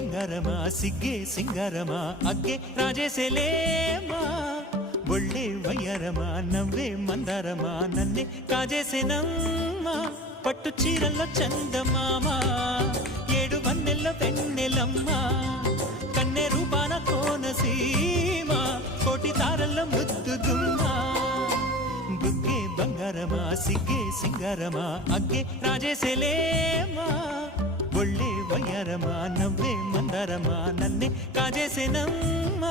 ಬಂಗಾರಮ ಸಿಗ್ಗೆ ಸಿಂಗಾರಮ ಅಗ್ಗೆ ರಾಜೇಸೆಲೇಮಾ ಒಳ್ಳೆ ವಯ್ಯಾರಮ ನವ್ವే మందారమ నన్నే కాజేసెనమ్మా పట్టు చీరల్లో చందమామ ఏడు వన్నెల్ల వెన్నెలమ్మ కన్నె రూపాన కోనసీమ కోటి తారల్లో ముద్దుగుమ్మ బుగ్గే ಬಂಗಾರಮ సిಗ್ಗೆ సింగారమ అಗ್ಗೆ రాజేసెలేమా ఒళ్ళే వయ్యారమ నవ్వే మందారమ నన్నే కాజేసెనమ్మా